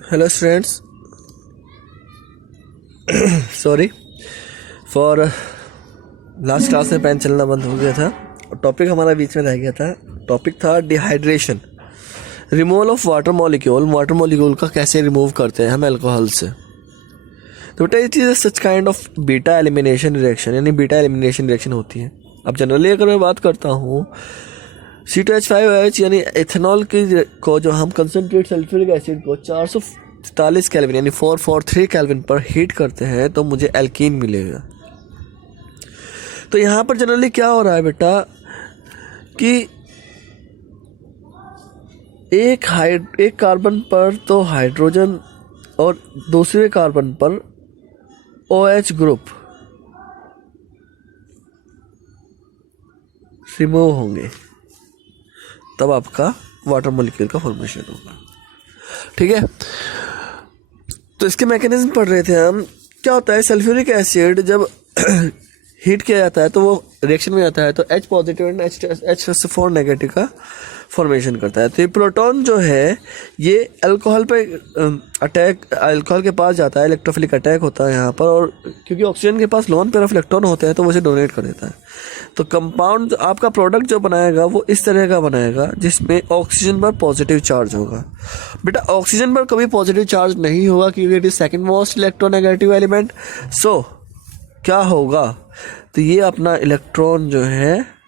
Hello students, sorry for last class में pen चलना बंद हो गया था और टॉपिक हमारा बीच में रह गया था। टॉपिक था dehydration, removal of water molecule का कैसे रिमूव करते हैं हम अल्कोहल से। तो बेटा it is such kind of beta elimination reaction, यानी बीटा एलिमिनेशन रिएक्शन होती है। अब जनरली अगर मैं बात करता हूँ C2H5OH यानी एथेनॉल की को जो हम कंसनट्रेट सल्फ्यूरिक एसिड को 443 केल्विन यानी 443 केल्विन पर हीट करते हैं तो मुझे एल्कीन मिलेगा। तो यहाँ पर जनरली क्या हो रहा है बेटा कि एक कार्बन पर तो हाइड्रोजन और दूसरे कार्बन पर OH ग्रुप रिमूव होंगे, तब आपका वाटर मॉलिक्यूल का फॉर्मेशन होगा। ठीक है, तो इसके मैकेनिज्म पढ़ रहे थे हम। क्या होता है, सल्फ्यूरिक एसिड जब हीट किया जाता है तो वो रिएक्शन में आता है तो H positive and H4 negative का फॉर्मेशन करता है। तो ये प्रोटॉन जो है ये अल्कोहल पे अल्कोहल के पास जाता है, इलेक्ट्रोफिलिक अटैक होता है यहाँ पर, और क्योंकि ऑक्सीजन के पास लोन पेयर ऑफ इलेक्ट्रॉन होते हैं तो वो इसे डोनेट कर देता है। तो कंपाउंड आपका प्रोडक्ट जो बनाएगा वो इस तरह का बनाएगा जिसमें ऑक्सीजन पर पॉजिटिव चार्ज होगा। बेटा ऑक्सीजन पर कभी पॉजिटिव चार्ज नहीं होगा क्योंकि it is second most electronegative element. So क्या होगा, तो ये अपना इलेक्ट्रॉन जो है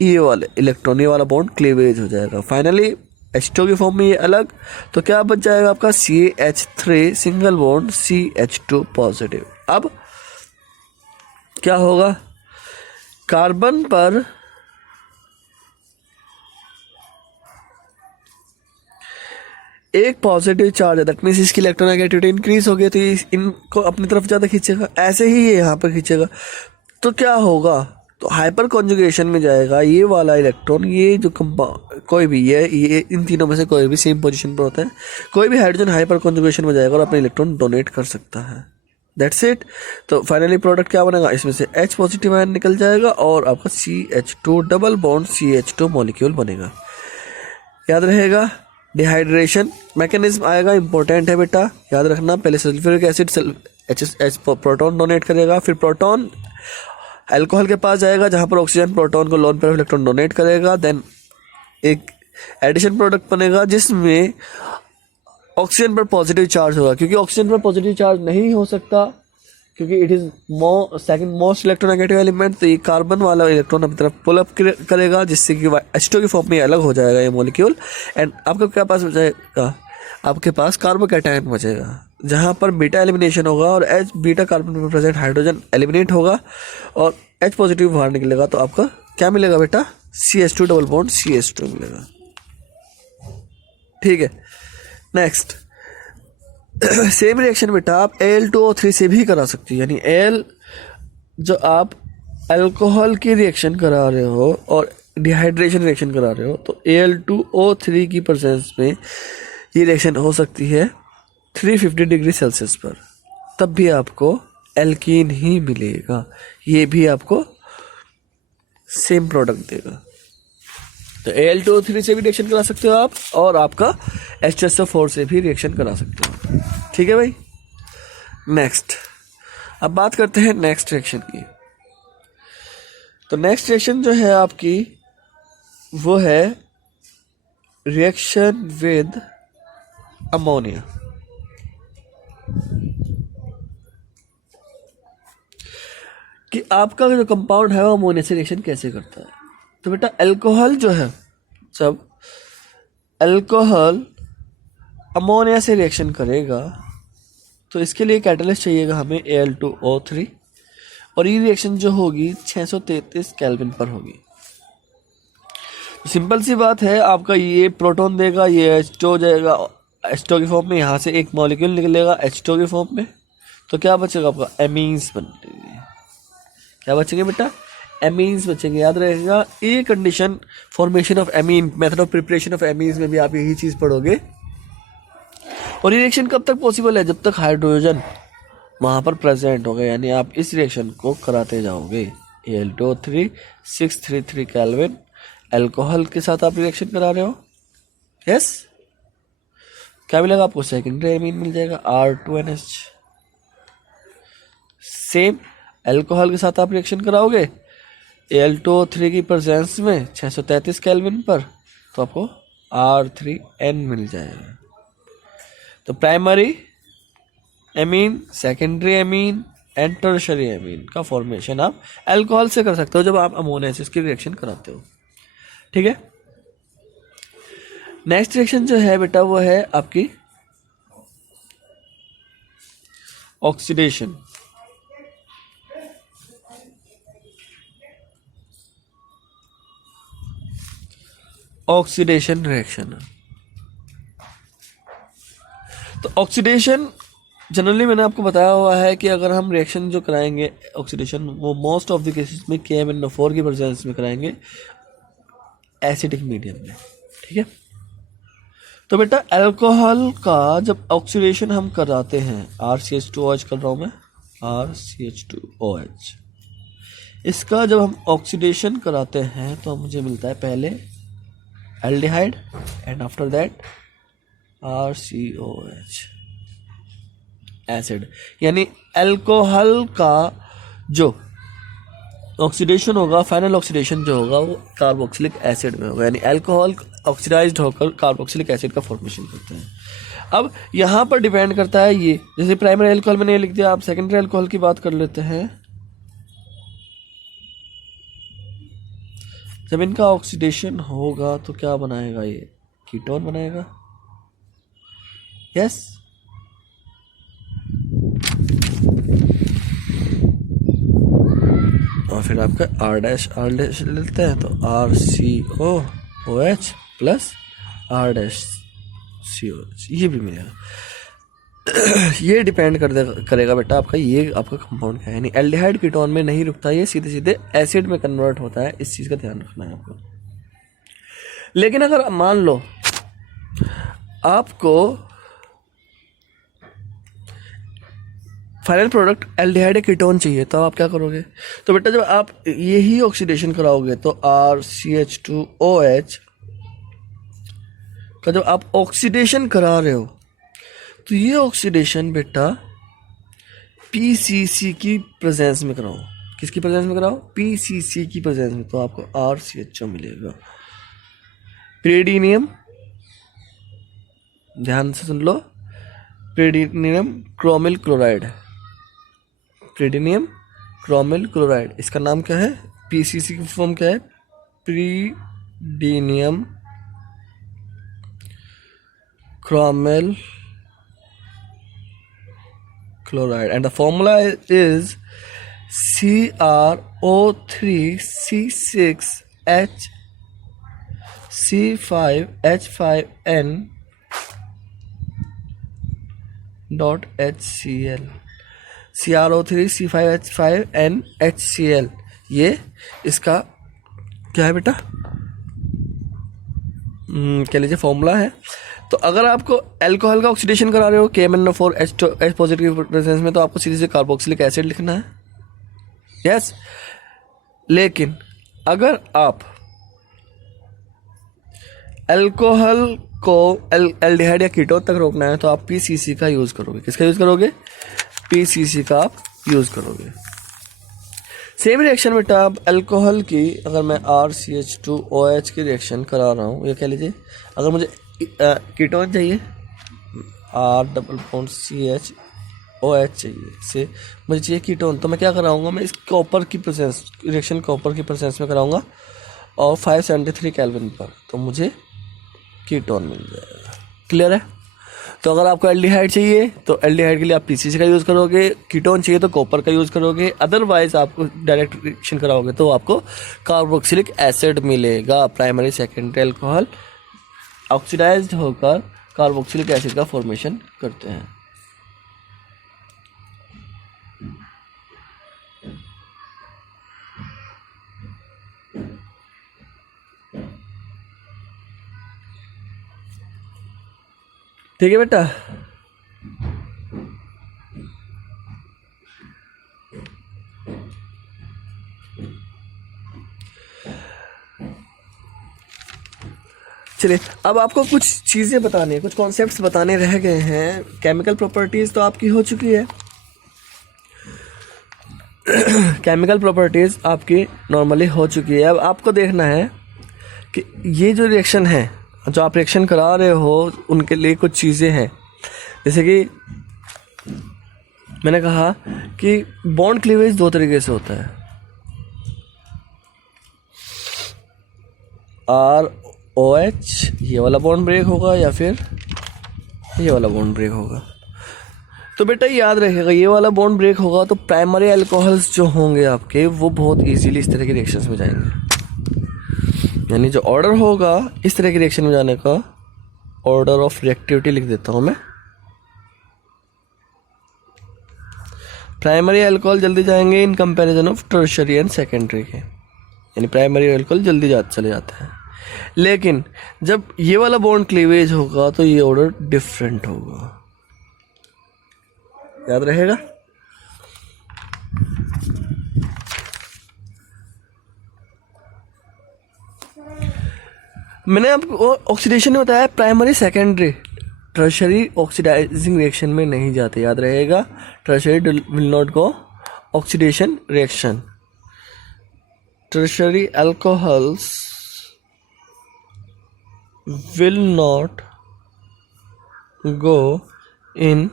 ये वाला बॉन्ड क्लीवेज हो जाएगा। फाइनली H2 की फॉर्म में ये अलग, तो क्या बच जाएगा आपका CH3 single bond CH2 positive. अब क्या होगा, कार्बन पर एक पॉजिटिव चार्ज है, दैट मीन्स इसकी इलेक्ट्रोनेगेटिविटी इंक्रीज हो गई तो ये इनको अपनी तरफ ज़्यादा खींचेगा, ऐसे ही ये यहाँ पर खींचेगा। तो क्या होगा, तो हाइपर कॉन्जुगेशन में जाएगा ये वाला इलेक्ट्रॉन, ये जो कोई भी ये इन तीनों में से कोई भी सेम पोजीशन पर होता है, कोई भी हाइड्रोजन हाइपर कॉन्जुगेशन में जाएगा और अपने इलेक्ट्रॉन डोनेट कर सकता है। That's it. तो फाइनली प्रोडक्ट क्या बनेगा, इसमें से H पॉजिटिव आयन निकल जाएगा और आपका CH2 double bond CH2 molecule बनेगा। याद रहेगा, डिहाइड्रेशन मैकेनिज्म आएगा, इंपॉर्टेंट है बेटा, याद रखना। पहले sulphuric acid H proton donate करेगा, फिर प्रोटॉन अल्कोहल के पास जाएगा जहां पर ऑक्सीजन प्रोटॉन को lone pair of electron donate करेगा। देन एक एडिशन प्रोडक्ट बनेगा जिसमें ऑक्सीजन पर पॉजिटिव चार्ज होगा, क्योंकि ऑक्सीजन पर पॉजिटिव चार्ज नहीं हो सकता क्योंकि it is second most electronegative element. तो ये कार्बन वाला इलेक्ट्रॉन अपनी तरफ पुल अप करेगा जिससे कि H2 की फॉर्म में अलग हो जाएगा ये मॉलिक्यूल। एंड आपका क्या पास बचेगा, आपके पास कार्बोकैटायन बचेगा जहाँ पर बीटा एलिमिनेशन होगा और H बीटा कार्बन में प्रेजेंट हाइड्रोजन एलिमिनेट होगा और H पॉजिटिव बाहर निकलेगा। तो आपका क्या मिलेगा बेटा, CH2 डबल बॉन्ड CH2 मिलेगा। ठीक है, नेक्स्ट सेम रिएक्शन बेटा आप Al2O3 से भी करा सकती है, यानी Al जो आप अल्कोहल की रिएक्शन करा रहे हो और डिहाइड्रेशन रिएक्शन करा रहे हो तो Al2O3 की प्रेजेंस में ये रिएक्शन हो सकती है 350 डिग्री सेल्सियस पर, तब भी आपको एल्कीन ही मिलेगा। ये भी आपको सेम प्रोडक्ट देगा। तो Al2O3 से भी रिएक्शन करा सकते हो आप और आपका H2SO4 से भी रिएक्शन करा सकते हो। ठीक है भाई, नेक्स्ट अब बात करते हैं नेक्स्ट रिएक्शन की। तो नेक्स्ट रिएक्शन जो है आपकी वो है रिएक्शन विद अमोनिया। कि आपका जो कंपाउंड है वो अमोनिया से रिएक्शन कैसे करता है। तो बेटा अल्कोहल जो है, जब अल्कोहल अमोनिया से रिएक्शन करेगा तो इसके लिए कैटलिस्ट चाहिएगा हमें Al2O3 और ये रिएक्शन जो होगी 633 केल्विन पर होगी। तो सिंपल सी बात है, आपका ये प्रोटॉन देगा, ये H2 हो जाएगा H2 की फॉर्म में, यहाँ से एक मॉलिक्यूल निकलेगा H2 की फॉर्म में। तो क्या बचेगा आपका, एमीन्स बनेंगे। क्या बचेंगे बेटा, एमीन्स बचेंगे। याद रहेगा ये condition formation of amine, method of preparation of amines में भी आप यही चीज़ पढ़ोगे। और ये रिएक्शन कब तक पॉसिबल है, जब तक हाइड्रोजन वहाँ पर प्रेजेंट होगा, यानी आप इस रिएक्शन को कराते जाओगे। Al2O3 633 केल्विन अल्कोहल के साथ आप रिएक्शन करा रहे हो, यस। क्या मिलेगा आपको, सेकेंडरी एमीन मिल जाएगा R2NH। सेम अल्कोहल के साथ आप रिएक्शन कराओगे Al2O3 की प्रेजेंस में 633 केल्विन पर, तो आपको R3N मिल जाएगा। तो primary amine, secondary amine and tertiary amine का फॉर्मेशन आप अल्कोहल से कर सकते हो जब आप अमोनिया से इसकी रिएक्शन कराते हो। ठीक है, नेक्स्ट रिएक्शन जो है बेटा वो है आपकी ऑक्सीडेशन। ऑक्सीडेशन रिएक्शन, तो ऑक्सीडेशन जनरली मैंने आपको बताया हुआ है कि अगर हम रिएक्शन जो कराएंगे ऑक्सीडेशन, वो मोस्ट ऑफ द केसेस में KMnO4 की प्रेजेंस में कराएंगे एसिडिक मीडियम में। ठीक है, तो बेटा अल्कोहल का जब ऑक्सीडेशन हम कराते हैं, RCH2OH कर रहा हूँ मैं, RCH2OH, इसका जब हम ऑक्सीडेशन कराते हैं तो मुझे मिलता है पहले aldehyde and after that RCOH acid. यानी अल्कोहल का जो ऑक्सीडेशन होगा, फाइनल ऑक्सीडेशन जो होगा वो कार्बोक्सिलिक एसिड में होगा, यानी अल्कोहल ऑक्सीडाइज्ड होकर कार्बोक्सिलिक एसिड का फॉर्मेशन करते हैं। अब यहाँ पर डिपेंड करता है ये, जैसे प्राइमरी अल्कोहल मैंने ये लिख दिया, आप सेकेंडरी अल्कोहल की बात कर लेते हैं। जब इनका ऑक्सीडेशन होगा तो क्या बनाएगा, ये कीटोन बनाएगा। यस, और फिर आपका R डैश लेते हैं तो RCOOH प्लस R-COH ये भी मिलेगा। ये डिपेंड करेगा बेटा आपका, ये आपका कंपाउंड क्या है, यानी एल्डिहाइड कीटोन में नहीं रुकता, ये सीधे सीधे एसिड में कन्वर्ट होता है। इस चीज़ का ध्यान रखना है आपको। लेकिन अगर मान लो आपको फाइनल प्रोडक्ट एल्डिहाइड कीटोन चाहिए, तो आप क्या करोगे, तो बेटा जब आप यही ऑक्सीडेशन कराओगे तो RCH2OH का जब आप ऑक्सीडेशन करा रहे हो तो ये ऑक्सीडेशन बेटा PCC की प्रेजेंस में कराओ। किसकी प्रेजेंस में कराओ, PCC की प्रेजेंस में, तो आपको RCHO मिलेगा। पेरिडीनियम, ध्यान से सुन लो, पेरिडीनियम क्रोमिल क्लोराइड, पेरिडीनियम क्रोमिल क्लोराइड, इसका नाम क्या है, PCC की फॉर्म क्या है, पेरिडीनियम chromyl chloride, and the formula is CrO3C6H C5H5N dot HCl, CrO3C5H5N HCl, ये इसका क्या है बेटा, कह लीजिए फॉर्मूला है। तो अगर आपको अल्कोहल का ऑक्सीडेशन करा रहे हो KMnO4 H पॉजिटिव की प्रेजेंस में, तो आपको सीधे से कार्बोक्सिलिक एसिड लिखना है। यस, लेकिन अगर आप अल्कोहल को एल्डिहाइड या कीटोन तक रोकना है तो आप PCC का यूज करोगे। किसका यूज करोगे, PCC का आप यूज करोगे। सेम रिएक्शन बेटा आप अल्कोहल की, अगर मैं RCH2OH की रिएक्शन करा रहा हूँ, ये कह लीजिए अगर मुझे कीटोन चाहिए R+CHOH चाहिए, से मुझे चाहिए कीटोन, तो मैं क्या कराऊंगा, मैं इस कॉपर की प्रेजेंस, रिएक्शन कॉपर की प्रेजेंस में कराऊंगा और 573 केल्विन पर, तो मुझे कीटोन मिल जाएगा। क्लियर है। तो अगर आपको एल्डिहाइड चाहिए तो एल्डिहाइड के लिए आप PCC का यूज़ करोगे, कीटोन चाहिए तो कॉपर का यूज़ करोगे, अदरवाइज आपको डायरेक्ट रिएक्शन कराओगे तो आपको कार्बोक्सिलिक एसिड मिलेगा। प्राइमरी सेकेंडरी अल्कोहल ऑक्सीडाइज्ड होकर कार्बोक्सिलिक एसिड का फॉर्मेशन करते हैं। ठीक है बेटा, चलिए अब आपको कुछ चीज़ें बताने, कुछ कॉन्सेप्ट्स बताने रह गए हैं। केमिकल प्रॉपर्टीज़ तो आपकी हो चुकी है, केमिकल प्रॉपर्टीज़ आपकी नॉर्मली हो चुकी है। अब आपको देखना है कि ये जो रिएक्शन है, जो आप रिएक्शन करा रहे हो, उनके लिए कुछ चीज़ें हैं। जैसे कि मैंने कहा कि बॉन्ड क्लीवेज दो तरीके से होता है, ROH, ये वाला बॉन्ड ब्रेक होगा या फिर ये वाला बॉन्ड ब्रेक होगा। तो बेटा याद रखिएगा, ये वाला बॉन्ड ब्रेक होगा तो प्राइमरी अल्कोहल्स जो होंगे आपके वो बहुत इजीली इस तरह के रिएक्शंस में जाएंगे। यानी जो ऑर्डर होगा इस तरह के रिएक्शन में जाने का, ऑर्डर ऑफ रिएक्टिविटी लिख देता हूं मैं। प्राइमरी अल्कोहल जल्दी जाएंगे in comparison of tertiary and secondary के, यानी प्राइमरी अल्कोहल जल्दी चले जाते हैं। लेकिन जब ये वाला बॉन्ड क्लीवेज होगा तो ये ऑर्डर डिफरेंट होगा, याद रहेगा। मैंने आपको ऑक्सीडेशन में बताया primary secondary, tertiary oxidising reaction में नहीं जाते, याद रहेगा। Tertiary will not go oxidation reaction. Tertiary alcohols will not go in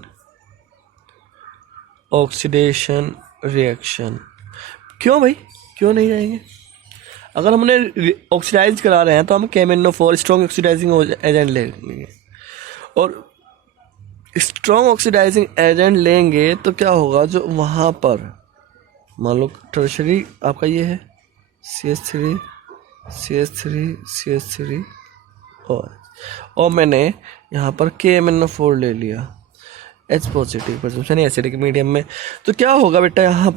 oxidation reaction. क्यों भाई, क्यों नहीं जाएंगे? अगर हमने ऑक्सीडाइज करा रहे हैं तो हम KMnO4 स्ट्रॉन्ग ऑक्सीडाइजिंग एजेंट लेंगे, और स्ट्रॉन्ग ऑक्सीडाइजिंग एजेंट लेंगे तो क्या होगा, जो वहाँ पर मान लो टर्शियरी आपका ये है CH3 CH3 CH3 और मैंने यहाँ पर KMnO4 ले लिया, H positive presumption acidic medium में। तो क्या होगा बेटा, यहाँ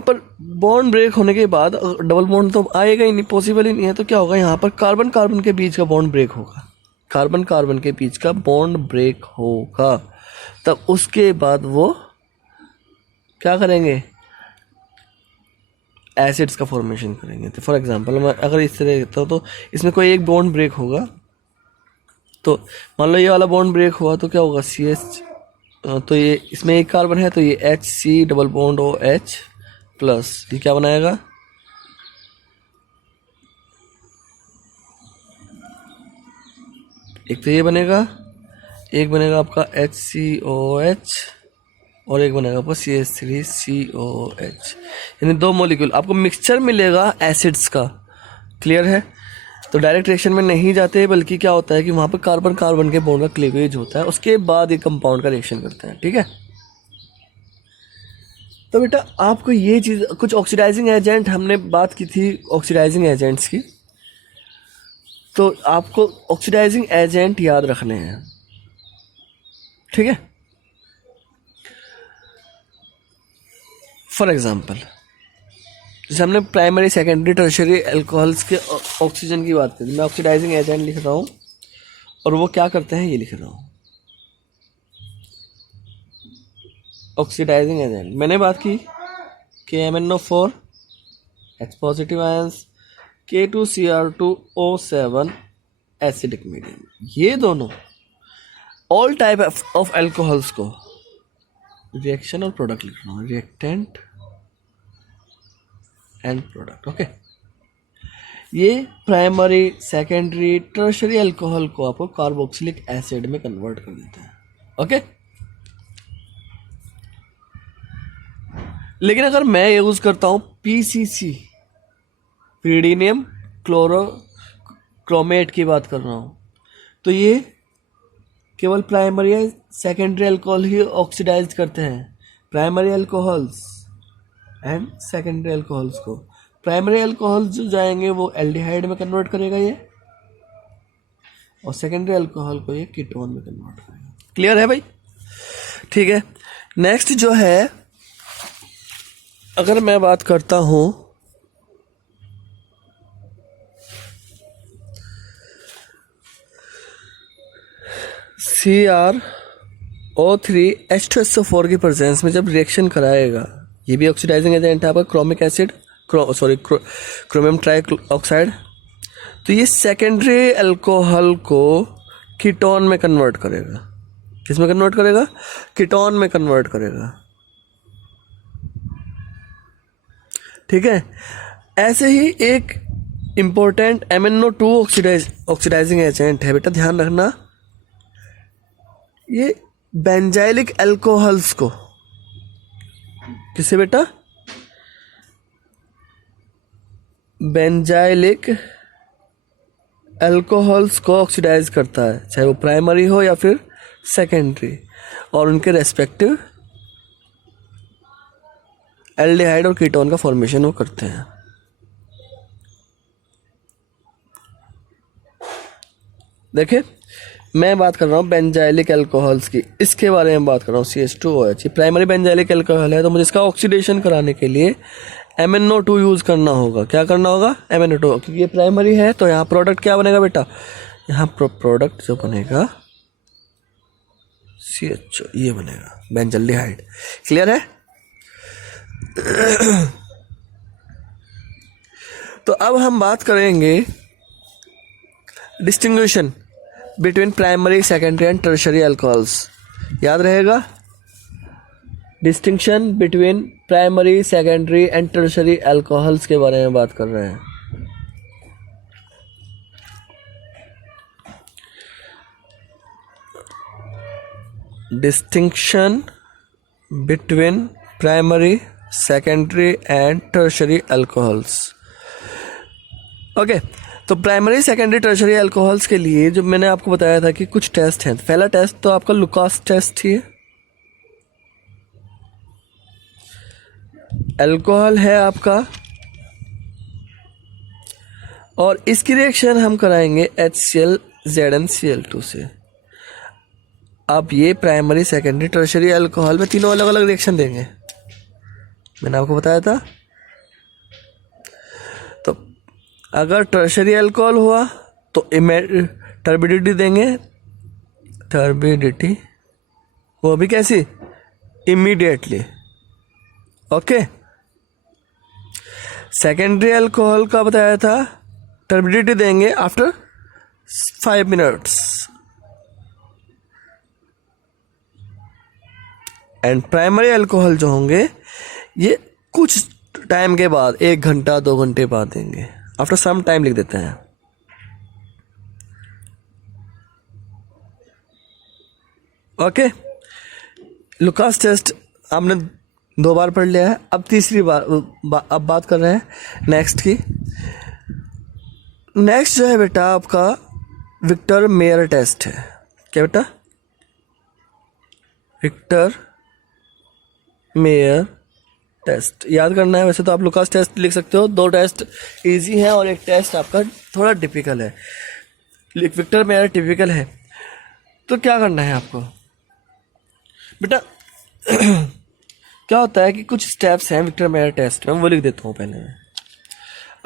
पर बॉन्ड ब्रेक होने के बाद डबल बॉन्ड तो आएगा ही नहीं, पॉसिबल ही नहीं है। तो क्या होगा, यहाँ पर कार्बन कार्बन के बीच का बॉन्ड ब्रेक होगा, कार्बन कार्बन के बीच का बॉन्ड ब्रेक होगा। तब उसके बाद वो क्या करेंगे, एसिड्स का फॉर्मेशन करेंगे। तो फॉर एग्जांपल मैं अगर इस तरह कहता हूँ तो इसमें कोई एक बॉन्ड ब्रेक होगा, तो मान लो ये वाला बॉन्ड ब्रेक हुआ तो क्या होगा, CH, तो ये इसमें एक कार्बन है तो ये HC double bond OH plus, ये क्या बनाएगा, एक तो ये बनेगा, एक बनेगा आपका HCOH और एक बनेगा आपका CH3COH, यानी दो मॉलिक्यूल आपको मिक्सचर मिलेगा एसिड्स का। क्लियर है? तो डायरेक्ट रिएक्शन में नहीं जाते, बल्कि क्या होता है कि वहाँ पर कार्बन कार्बन के बॉन्ड का क्लीवेज होता है, उसके बाद ये कंपाउंड का रिएक्शन करते हैं। ठीक है, तो बेटा आपको ये चीज़, कुछ ऑक्सीडाइजिंग एजेंट हमने बात की थी ऑक्सीडाइजिंग एजेंट्स की, तो आपको ऑक्सीडाइजिंग एजेंट याद रखने हैं। ठीक है, फॉर एग्जाम्पल जैसे हमने प्राइमरी सेकेंडरी टर्शियरी अल्कोहल्स के ऑक्सीजन की बात करी, मैं ऑक्सीडाइजिंग एजेंट लिख रहा हूँ और वो क्या करते हैं ये लिख रहा हूँ। ऑक्सीडाइजिंग एजेंट मैंने बात की KMnO4 H positive ions, K2Cr2O7 acidic medium, ये दोनों ऑल टाइप ऑफ अल्कोहल्स को रिएक्शन और प्रोडक्ट लिख रहा हूँ, रिएक्टेंट एंड प्रोडक्ट। ओके, ये प्राइमरी सेकेंडरी टर्शियरी अल्कोहल को आपको कार्बोक्सिलिक एसिड में कन्वर्ट कर देते हैं। ओके, लेकिन अगर मैं यूज करता हूं PCC, pyridinium क्लोरोक्रोमेट की बात कर रहा हूं, तो ये केवल प्राइमरी या सेकेंडरी अल्कोहल ही ऑक्सीडाइज करते हैं, primary alcohols and secondary alcohols को। प्राइमरी अल्कोहल्स जो जाएंगे वो एल्डिहाइड में कन्वर्ट करेगा ये, और सेकेंडरी अल्कोहल को ये कीटोन में कन्वर्ट करेगा। क्लियर है भाई? ठीक है, नेक्स्ट जो है, अगर मैं बात करता हूं CrO3H2SO4 की प्रेजेंस में जब रिएक्शन कराएगा, ये भी ऑक्सीडाइजिंग एजेंट है आपका, chromic acid chromium try oxide, तो ये सेकेंडरी अल्कोहल को कीटोन में कन्वर्ट करेगा। किस में कन्वर्ट करेगा? कीटोन में कन्वर्ट करेगा। ठीक है। ऐसे ही एक इंपॉर्टेंट MnO2 ऑक्सीडाइजिंग एजेंट है बेटा, ध्यान रखना। ये बेंजाइलिक अल्कोहल्स को, किसे बेटा? बेंजाइलिक अल्कोहल्स को ऑक्सीडाइज करता है, चाहे वो प्राइमरी हो या फिर सेकेंडरी, और उनके रेस्पेक्टिव एल्डिहाइड और कीटोन का फॉर्मेशन वो करते हैं। देखिए, मैं बात कर रहा हूँ बेंजाइलिक अल्कोहल्स की, इसके बारे में बात कर रहा हूँ। CH2OH प्राइमरी बेंजाइलिक अल्कोहल है, तो मुझे इसका ऑक्सीडेशन कराने के लिए MnO2 यूज़ करना होगा। क्या करना होगा? MnO2, क्योंकि ये प्राइमरी है। तो यहाँ प्रोडक्ट क्या बनेगा बेटा? यहाँ प्रोडक्ट जो बनेगा CHO, ये बनेगा बेंजल्डिहाइड। क्लियर है? तो अब हम बात करेंगे distinction between primary, secondary and tertiary alcohols. याद रहेगा? Distinction between primary, secondary and tertiary alcohols के बारे में बात कर रहे हैं। Distinction between primary, secondary and tertiary alcohols. Okay, तो प्राइमरी, सेकेंडरी, टर्शरी अल्कोहल्स के लिए जो मैंने आपको बताया था कि कुछ टेस्ट हैं। पहला टेस्ट तो आपका लुकास टेस्ट ही है। अल्कोहल है आपका, और इसकी रिएक्शन हम कराएंगे HCl ZnCl2 से। अब ये प्राइमरी, सेकेंडरी, टर्शरी अल्कोहल में तीनों अलग अलग रिएक्शन देंगे, मैंने आपको बताया था। तो अगर टर्शरी अल्कोहल हुआ तो टर्बिडिटी देंगे, टर्बिडिटी, वो भी कैसी? इमीडिएटली। ओके। सेकेंडरी अल्कोहल का बताया था, टर्बिडिटी देंगे after 5 minutes, and primary alcohol जो होंगे ये कुछ टाइम के बाद, 1 घंटा 2 घंटे बाद देंगे, आफ्टर सम टाइम लिख देते हैं। ओके, लुकास टेस्ट आपने 2 बार पढ़ लिया है। अब तीसरी बार अब बात कर रहे हैं नेक्स्ट की। नेक्स्ट जो है बेटा आपका विक्टर मेयर टेस्ट है। क्या बेटा? विक्टर मेयर टेस्ट याद करना है। वैसे तो आप लुकास टेस्ट लिख सकते हो, 2 टेस्ट इजी है और एक टेस्ट आपका थोड़ा डिफिकल्ट है। विक्टर मेयर टिपिकल है, तो क्या करना है आपको बेटा? क्या होता है कि कुछ स्टेप्स हैं विक्टर मेयर टेस्ट में, वो लिख देता हूँ पहले मैं।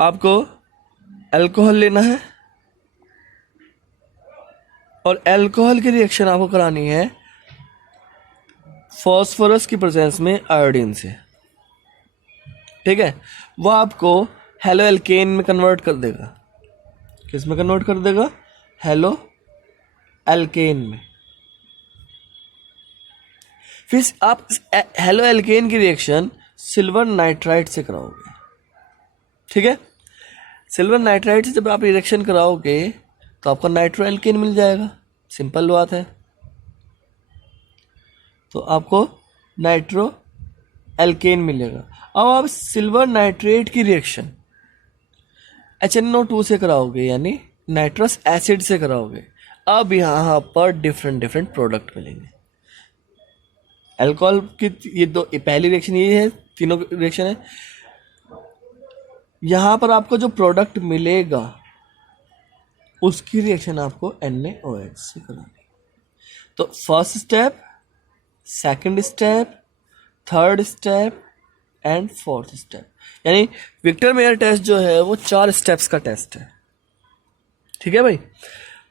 आपको अल्कोहल लेना है और अल्कोहल की रिएक्शन आपको करानी है फॉस्फोरस की प्रेजेंस में आयोडीन से। ठीक है, वो आपको हेलो एल्केन में कन्वर्ट कर देगा। किस में कन्वर्ट कर देगा? हेलो एल्केन में। फिर आप हेलो एल्केन की रिएक्शन सिल्वर नाइट्राइट से कराओगे। ठीक है, सिल्वर नाइट्राइट से जब आप रिएक्शन कराओगे तो आपको नाइट्रो एल्केन मिल जाएगा। सिंपल बात है। तो आपको नाइट्रो एल्केन मिलेगा। अब आप सिल्वर नाइट्रेट की रिएक्शन HNO2 से कराओगे, यानी नाइट्रस एसिड से कराओगे। अब यहाँ पर डिफरेंट प्रोडक्ट मिलेंगे। अल्कोहल की ये पहली रिएक्शन ये है, तीनों रिएक्शन है। यहाँ पर आपको जो प्रोडक्ट मिलेगा उसकी रिएक्शन आपको NaOH से करानी। तो first step, second step, third step and fourth step, यानी विक्टर मेयर टेस्ट जो है वो 4 स्टेप्स का टेस्ट है। ठीक है भाई।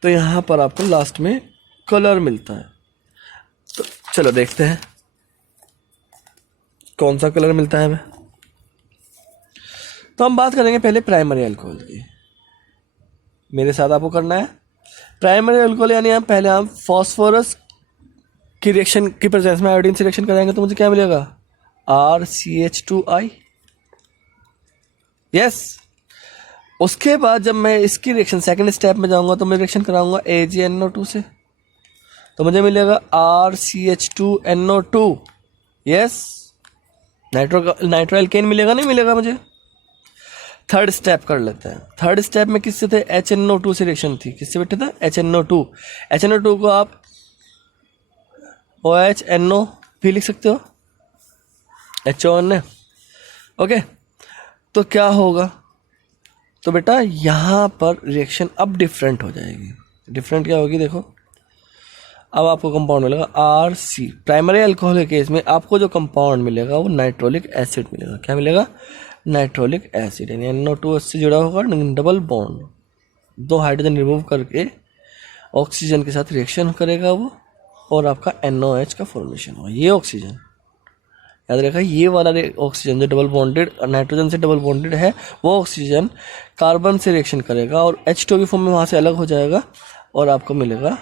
तो यहाँ पर आपको लास्ट में कलर मिलता है। तो चलो देखते हैं कौन सा कलर मिलता है हमें। तो हम बात करेंगे पहले प्राइमरी अल्कोहल की। मेरे साथ आपको करना है। प्राइमरी अल्कोहल यानी हम पहले हम फॉस्फोरस की रिएक्शन की प्रेजेंस में आयोडीन से रिएक्शन कराएंगे तो मुझे क्या मिलेगा, RCH2I। यस। उसके बाद जब मैं इसकी रिएक्शन सेकंड स्टेप में जाऊंगा तो मैं रिएक्शन कराऊंगा AgNO2 से, तो मुझे मिलेगा RCH2NO2। यस। नाइट्रो एल्केन मिलेगा, नहीं मिलेगा मुझे। थर्ड स्टेप कर लेते हैं। थर्ड स्टेप में किससे थे, HNO2 से रिएक्शन थी। किससे बैठे था, HNO2। HNO2 को आप OHNO भी लिख सकते हो, HON। ओके, तो क्या होगा, तो बेटा यहाँ पर रिएक्शन अब डिफरेंट हो जाएगी। डिफरेंट क्या होगी, देखो अब आपको कंपाउंड मिलेगा RC। प्राइमरी अल्कोहल के केस में आपको जो कंपाउंड मिलेगा वो नाइट्रोलिक एसिड मिलेगा। क्या मिलेगा, नाइट्रोलिक एसिड, यानी NO2 से जुड़ा होगा डबल बॉन्ड, 2 हाइड्रोजन रिमूव करके ऑक्सीजन के साथ रिएक्शन करेगा वो, और आपका NOH का फॉर्मेशन होगा। ये ऑक्सीजन याद रखा, ये वाला ऑक्सीजन जो डबल बॉन्डेड नाइट्रोजन से डबल बॉन्डेड है, वो ऑक्सीजन कार्बन से रिएक्शन करेगा और H2 की फॉर्म में वहाँ से अलग हो जाएगा और आपको मिलेगा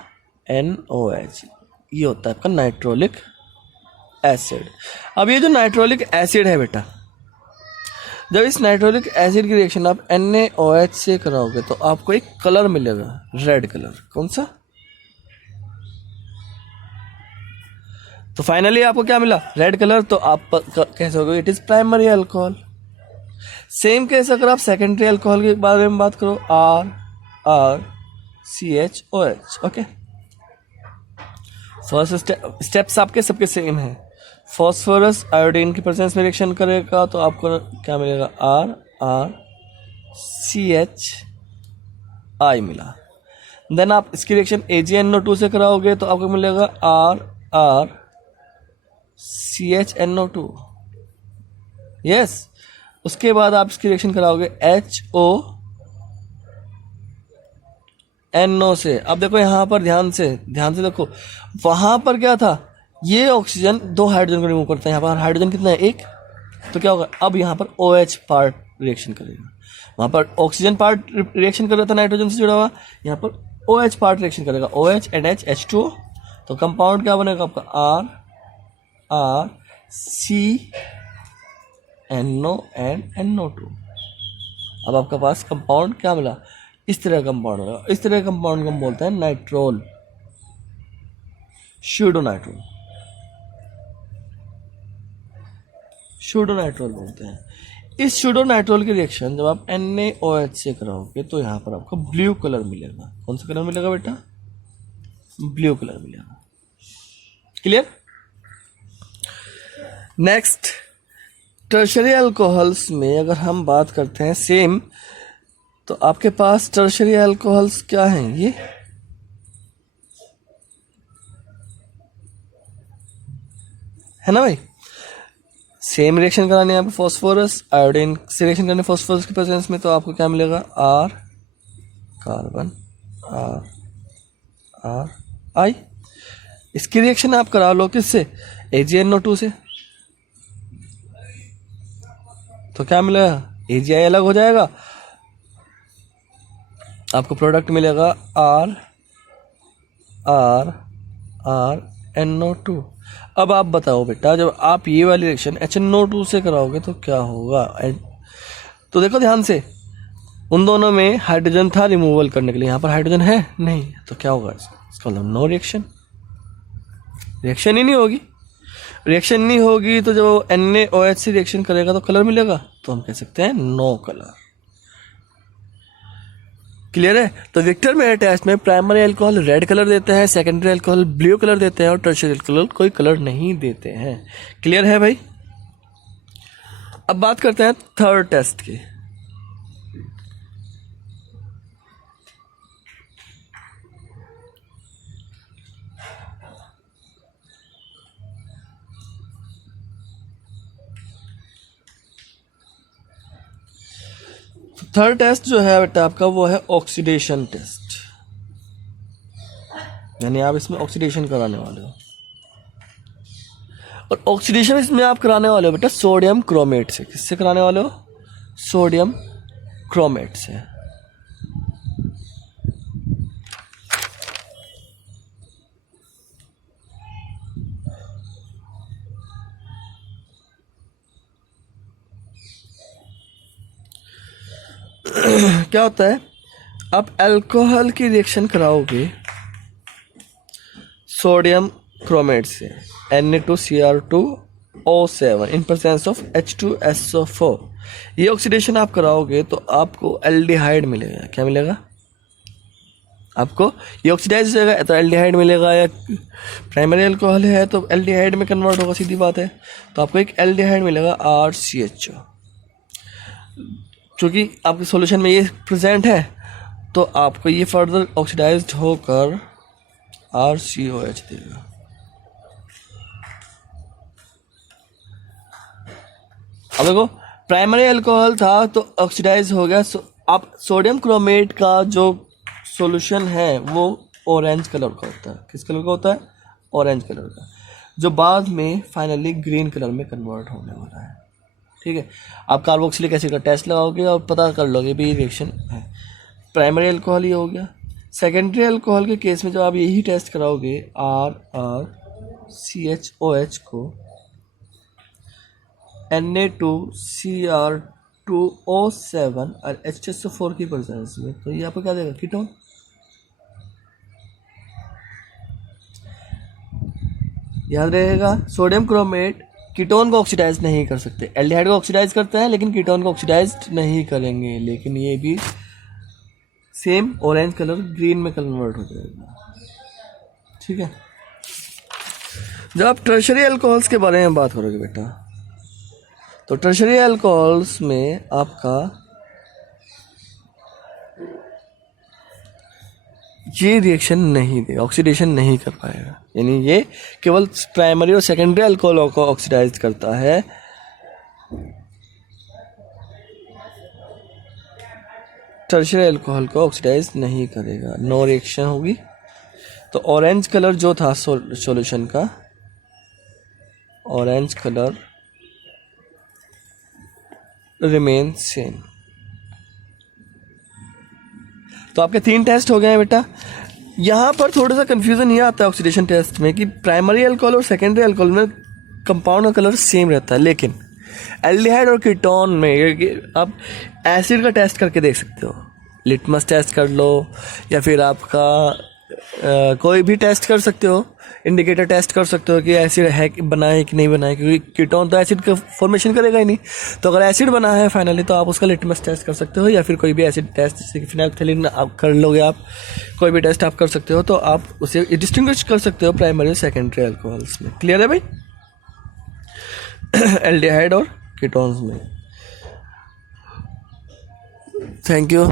NOH। ये होता है आपका नाइट्रोलिक एसिड। अब ये जो नाइट्रोलिक एसिड है बेटा, जब इस नाइट्रोलिक एसिड की रिएक्शन आप NaOH से कराओगे तो आपको एक कलर मिलेगा, रेड कलर। कौन सा, तो फाइनली आपको क्या मिला, रेड कलर। तो आप कह सकोगे it is primary alcohol. Same case अगर आप सेकेंडरी अल्कोहल के बारे में बात करो, RCHOH। ओके, फर्स्ट स्टेप्स आपके सबके सेम है। फॉस्फोरस आयोडीन की प्रेजेंस में रिएक्शन करेगा तो आपको क्या मिलेगा, RCHI मिला। देन आप इसकी रिएक्शन AgNO2 से कराओगे तो आपको मिलेगा RCHNO2। यस। उसके बाद आप इसकी रिएक्शन कराओगे HONO से। अब देखो यहाँ पर ध्यान से देखो, वहां पर क्या था, ये ऑक्सीजन 2 हाइड्रोजन को रिमूव करता है, यहाँ पर हाइड्रोजन कितना है, 1। तो क्या होगा, अब यहाँ पर OH पार्ट रिएक्शन करेगा। वहां पर ऑक्सीजन पार्ट रिएक्शन कर रहा था नाइट्रोजन से जुड़ा हुआ, यहाँ पर OH पार्ट रिएक्शन करेगा, OH NH H2O। तो कंपाउंड क्या बनेगा आपका, RCNO and NO2। अब आपके पास कंपाउंड क्या मिला, इस तरह कंपाउंड होगा। इस तरह कंपाउंड को हम बोलते हैं नाइट्रोल, स्यूडोनाइट्रोल बोलते हैं। इस स्यूडोनाइट्रोल की रिएक्शन जब आप NaOH से कराओगे तो यहाँ पर आपको ब्लू कलर मिलेगा। कौन सा कलर मिलेगा बेटा, ब्लू कलर मिलेगा। क्लियर। नेक्स्ट, टर्शरी अल्कोहल्स में अगर हम बात करते हैं सेम, तो आपके पास टर्शरी अल्कोहल्स क्या हैं, ये है ना भाई। सेम रिएक्शन कराने यहाँ पर फॉस्फोरस आयोडीन से रिएक्शन करने फॉस्फोरस की प्रेजेंस में, तो आपको क्या मिलेगा, R कार्बन RI। इसकी रिएक्शन आप करा लो किससे, AgNO2 से, तो क्या मिलेगा, AgI अलग हो जाएगा, आपको प्रोडक्ट मिलेगा RNO2। अब आप बताओ बेटा, जब आप ये वाली रिएक्शन HNO2 से कराओगे तो क्या होगा। तो देखो ध्यान से, उन दोनों में हाइड्रोजन था रिमूवल करने के लिए, यहाँ पर हाइड्रोजन है नहीं, तो क्या होगा, इसका मतलब नो रिएक्शन, रिएक्शन ही नहीं होगी। रिएक्शन नहीं होगी तो जब NaOH से रिएक्शन करेगा तो कलर मिलेगा, तो हम कह सकते हैं नो कलर। क्लियर है। तो विक्टर मेयर टेस्ट में प्राइमरी अल्कोहल रेड कलर देते हैं, सेकेंडरी अल्कोहल ब्लू कलर देते हैं और टर्शियरी अल्कोहल कोई कलर नहीं देते हैं। क्लियर है भाई। अब बात करते हैं थर्ड टेस्ट की। थर्ड टेस्ट जो है बेटा आपका वो है ऑक्सीडेशन टेस्ट, यानी आप इसमें ऑक्सीडेशन कराने वाले हो। और ऑक्सीडेशन इसमें आप कराने वाले हो बेटा सोडियम क्रोमेट से। किससे कराने वाले हो, सोडियम क्रोमेट से। क्या होता है, आप अल्कोहल की रिएक्शन कराओगे सोडियम क्रोमेट से Na2Cr2O7 in presence of H2SO4, ये ऑक्सीडेशन आप कराओगे तो आपको एल्डिहाइड मिलेगा। क्या मिलेगा आपको? ये ऑक्सीडाइज हो जाएगा तो एल्डिहाइड मिलेगा, या प्राइमरी अल्कोहल है तो एल्डिहाइड में कन्वर्ट होगा, सीधी बात है। तो आपको एक एल्डिहाइड मिलेगा RCHO। क्योंकि आपके सॉल्यूशन में ये प्रेजेंट है तो आपको ये फर्दर ऑक्सीडाइज्ड होकर RCOH देगा। अब देखो, प्राइमरी अल्कोहल था तो ऑक्सीडाइज हो गया। अब सोडियम क्रोमेट का जो सॉल्यूशन है वो ऑरेंज कलर का होता है। किस कलर का होता है? ऑरेंज कलर का, जो बाद में फाइनली ग्रीन कलर में कन्वर्ट होने वाला है। ठीक है, आप कार्बोक्सिलिक एसिड का टेस्ट लगाओगे और पता कर लोगे भी रिएक्शन है। प्राइमरी अल्कोहल ये हो गया। सेकेंडरी अल्कोहल के केस में जब आप यही टेस्ट कराओगे RCHOH को Na2Cr2O7 और H2SO4 की प्रेजेंस में, तो ये आपको क्या देगा? कीटोन। याद रहेगा, सोडियम क्रोमेट कीटोन को ऑक्सीडाइज नहीं कर सकते। एल्डिहाइड को ऑक्सीडाइज करते हैं लेकिन कीटोन को ऑक्सीडाइज नहीं करेंगे, लेकिन ये भी सेम ऑरेंज कलर ग्रीन में कन्वर्ट हो जाएगा। ठीक है, जब आप टर्शरी अल्कोहल्स के बारे में बात करोगे बेटा, तो टर्शरी अल्कोहल्स में आपका ये रिएक्शन नहीं दे, ऑक्सीडेशन नहीं कर पाएगा। यानी ये केवल प्राइमरी और सेकेंडरी अल्कोहल को ऑक्सीडाइज करता है। टर्शरी अल्कोहल को ऑक्सीडाइज नहीं करेगा, नो रिएक्शन होगी। तो ऑरेंज कलर जो था सॉल्यूशन का, ऑरेंज कलर रिमेन सेम। तो आपके 3 टेस्ट हो गए हैं बेटा। यहाँ पर थोड़ा सा कंफ्यूजन ये आता है ऑक्सीडेशन टेस्ट में कि प्राइमरी अल्कोहल और सेकेंडरी अल्कोहल में कंपाउंड का कलर सेम रहता है, लेकिन एल्डिहाइड और कीटोन में आप एसिड का टेस्ट करके देख सकते हो। लिटमस टेस्ट कर लो या फिर आपका कोई भी टेस्ट कर सकते हो, इंडिकेटर टेस्ट कर सकते हो कि एसिड है कि बना है कि नहीं बना है, क्योंकि कीटोन तो एसिड का फॉर्मेशन करेगा ही नहीं। तो अगर एसिड बना है फाइनली तो आप उसका लिटमस टेस्ट कर सकते हो, या फिर कोई भी एसिड टेस्ट जैसे कि फिनाइलफ्थैलीन आप कर लोगे, आप कोई भी टेस्ट आप कर सकते हो, तो आप उसे डिस्टिंग्विश कर सकते हो प्राइमरी और सेकेंडरी अल्कोहल्स में। क्लियर है भाई? एल्डिहाइड और कीटोन्स में। Thank you.